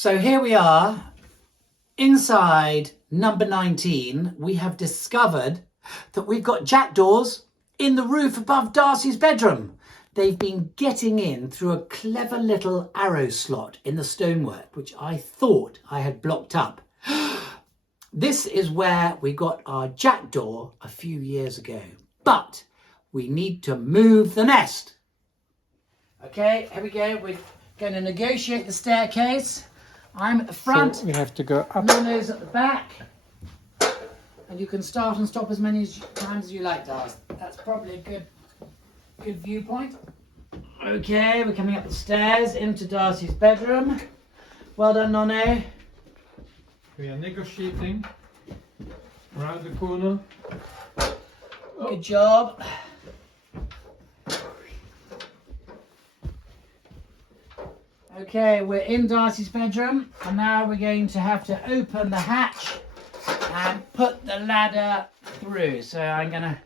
So here we are, inside number 19. We have discovered that we've got jackdaws in the roof above Darcy's bedroom. They've been getting in through a clever little arrow slot in the stonework, which I thought I had blocked up. This is where we got our jackdaw a few years ago, but we need to move the nest. Okay, here we go. We're going to negotiate the staircase. I'm at the front. So we have to go up. Nono's at the back. And you can start and stop as many times as you like, Darcy. That's probably a good viewpoint. Okay, we're coming up the stairs into Darcy's bedroom. Well done, Nono. We are negotiating around the corner. Good job. Okay, we're in Darcy's bedroom, and now we're going to have to open the hatch and put the ladder through. So I'm going to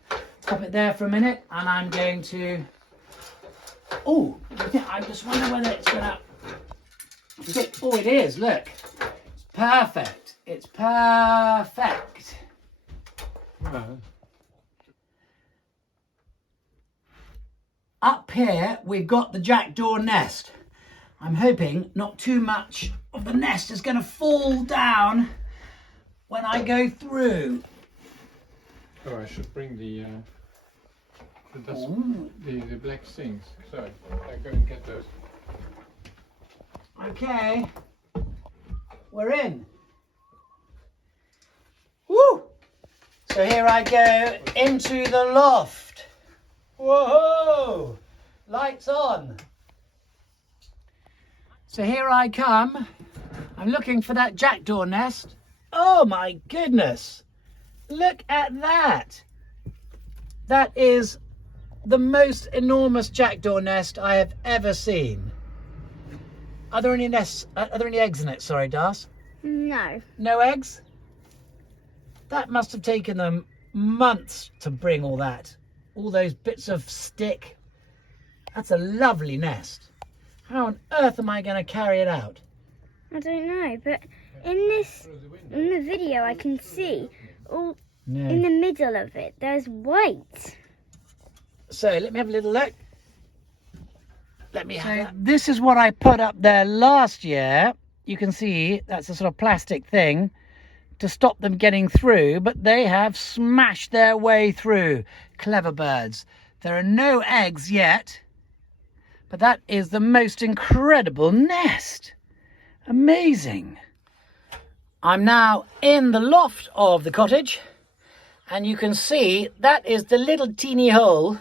pop it there for a minute, and I'm going to... Oh, I just wonder whether it's going to fit. Oh, it is, look. It's perfect. It's perfect. Well, Up here, we've got the jackdaw nest. I'm hoping not too much of the nest is going to fall down when I go through. oh, I should bring the black things. So I go and get those. Okay, we're in. Woo! So here I go into the loft. Whoa! Lights on. So here I come. I'm looking for that jackdaw nest. Oh my goodness! Look at that. That is the most enormous jackdaw nest I have ever seen. Are there any nests? Are there any eggs in it? Sorry, Das. No. No eggs? That must have taken them months to bring all that. All those bits of stick. That's a lovely nest. How on earth am I going to carry it out? I don't know, but in the video I can see all in the middle of it there's white. So let me have a little look. Let me have that. This is what I put up there last year. You can see that's a sort of plastic thing to stop them getting through, but they have smashed their way through. Clever birds. There are no eggs yet, but that is the most incredible nest. Amazing. I'm now in the loft of the cottage, and you can see that is the little teeny hole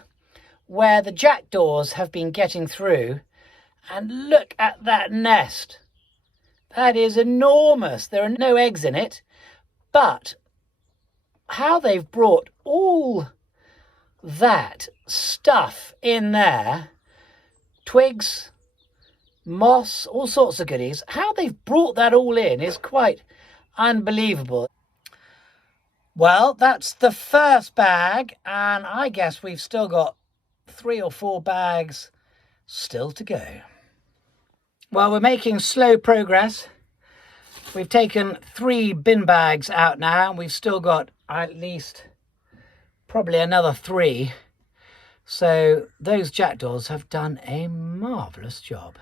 where the jackdaws have been getting through. And look at that nest. That is enormous. There are no eggs in it, but how they've brought all that stuff in there, twigs, moss, all sorts of goodies, how they've brought that all in is quite unbelievable. Well, that's the first bag, and I guess we've still got 3 or 4 bags still to go. Well, we're making slow progress. We've taken 3 bin bags out now, and we've still got at least probably another 3. So those jackdaws have done a marvellous job.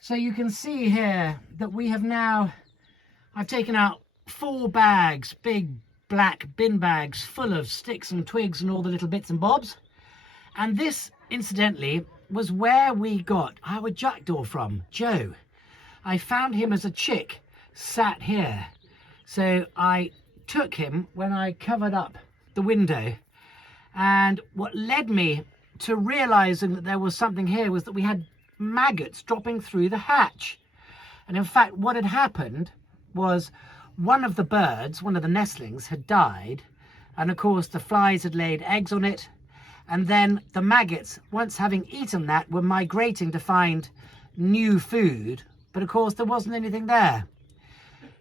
So you can see here that we have now, I've taken out 4 bags, big black bin bags full of sticks and twigs and all the little bits and bobs. And this, incidentally, was where we got our jackdaw from, Joe. I found him as a chick sat here. So I took him when I covered up the window. And what led me to realising that there was something here was that we had maggots dropping through the hatch. And in fact, what had happened was one of the birds, one of the nestlings, had died. And of course, the flies had laid eggs on it. And then the maggots, once having eaten that, were migrating to find new food. But of course, there wasn't anything there.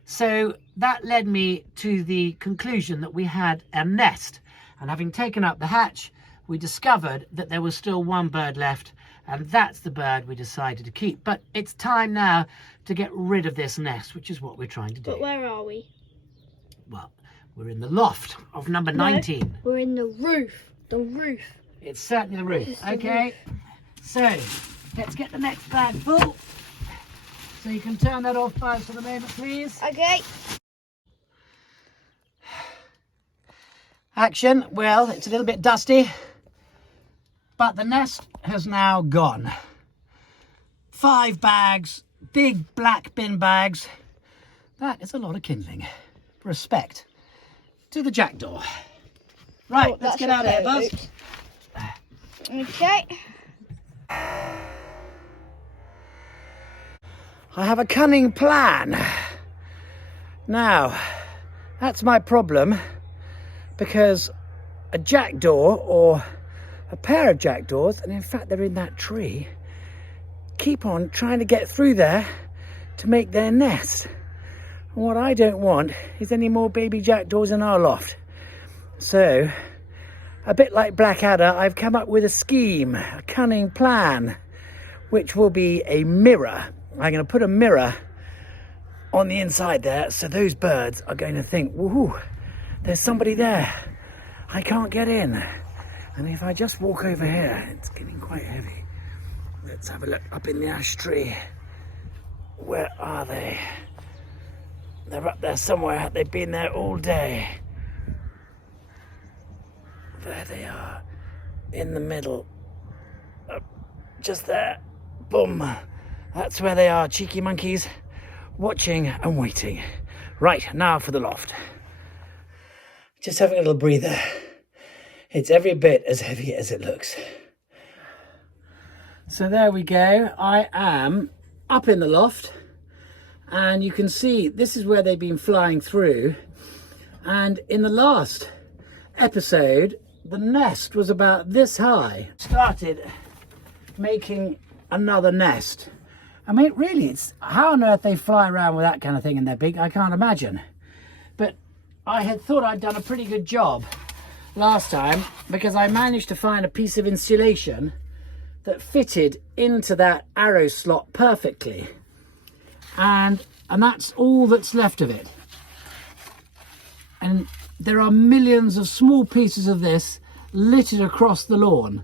So that led me to the conclusion that we had a nest. And having taken up the hatch, we discovered that there was still 1 bird left, And that's the bird we decided to keep. But it's time now to get rid of this nest, which is what we're trying to do. But where are we? Well, we're in the loft of number 19. We're in the roof. The roof. It's certainly the roof. Okay, so let's get the next bag full. So you can turn that off, Buzz, for the moment, please. Okay. Action. Well, it's a little bit dusty, but the nest has now gone. 5 bags, big black bin bags. That is a lot of kindling. Respect to the jackdaw. Right, let's get out of here, Buzz. Okay. I have a cunning plan. Now, that's my problem, because a jackdaw, or a pair of jackdaws, and in fact they're in that tree, keep on trying to get through there to make their nest. And what I don't want is any more baby jackdaws in our loft. So, a bit like Blackadder, I've come up with a scheme, a cunning plan, which will be a mirror. I'm going to put a mirror on the inside there, so those birds are going to think, woohoo, there's somebody there. I can't get in. And if I just walk over here, it's getting quite heavy. Let's have a look up in the ash tree. Where are they? They're up there somewhere. They've been there all day. There they are, in the middle. Just there. Boom. That's where they are, cheeky monkeys. Watching and waiting. Right, now for the loft. Just having a little breather. It's every bit as heavy as it looks. So there we go. I am up in the loft. And you can see this is where they've been flying through. And in the last episode, the nest was about this high. Started making another nest. I mean, really, it's how on earth they fly around with that kind of thing in their beak, I can't imagine. But I had thought I'd done a pretty good job last time, because I managed to find a piece of insulation that fitted into that arrow slot perfectly. And that's all that's left of it. And there are millions of small pieces of this littered across the lawn.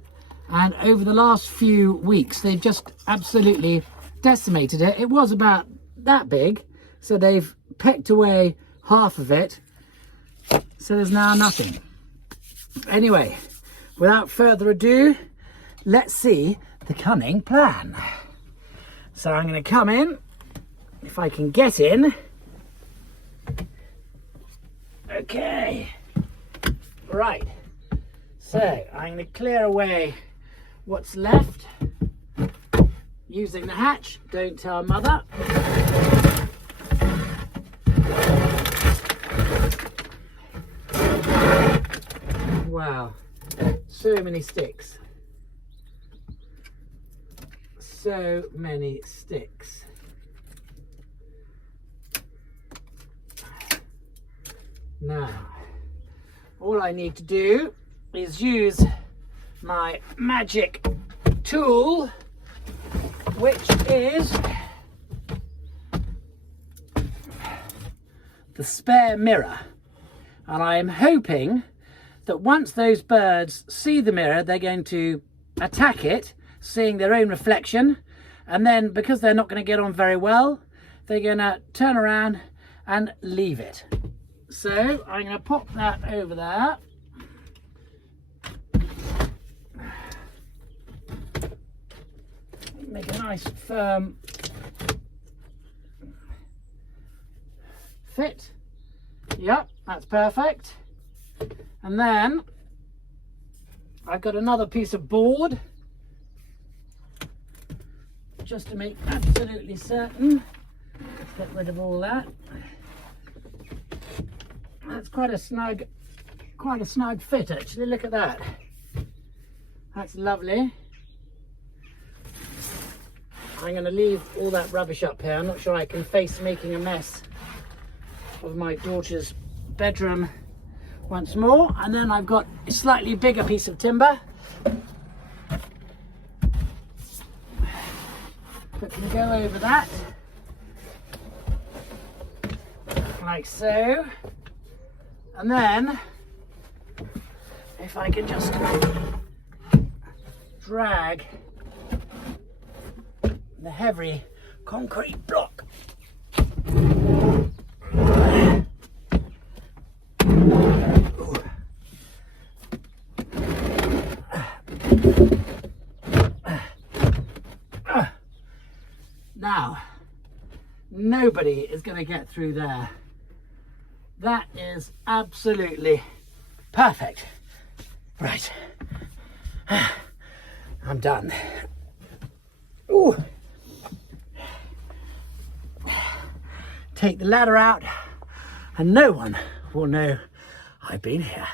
And over the last few weeks, they've just absolutely decimated it. It was about that big, so they've pecked away half of it. So there's now nothing. Anyway, without further ado, let's see the cunning plan. So I'm going to come in, if I can get in. Okay. Right. So I'm going to clear away what's left using the hatch. Don't tell Mother. Wow, so many sticks. So many sticks. Now, all I need to do is use my magic tool, which is the spare mirror. And I am hoping that once those birds see the mirror, they're going to attack it, seeing their own reflection. And then, because they're not going to get on very well, they're going to turn around and leave it. So I'm going to pop that over there. Make a nice firm fit. Yep, that's perfect. And then I've got another piece of board, just to make absolutely certain. Let's get rid of all that. That's quite a snug fit, actually. Look at that. That's lovely. I'm going to leave all that rubbish up here. I'm not sure I can face making a mess of my daughter's bedroom once more. And then I've got a slightly bigger piece of timber. quickly go over that. Like so. And then, if I can just drag the heavy concrete block now, nobody is going to get through there. That is absolutely perfect. Right, I'm done. Ooh. Take the ladder out and no one will know I've been here.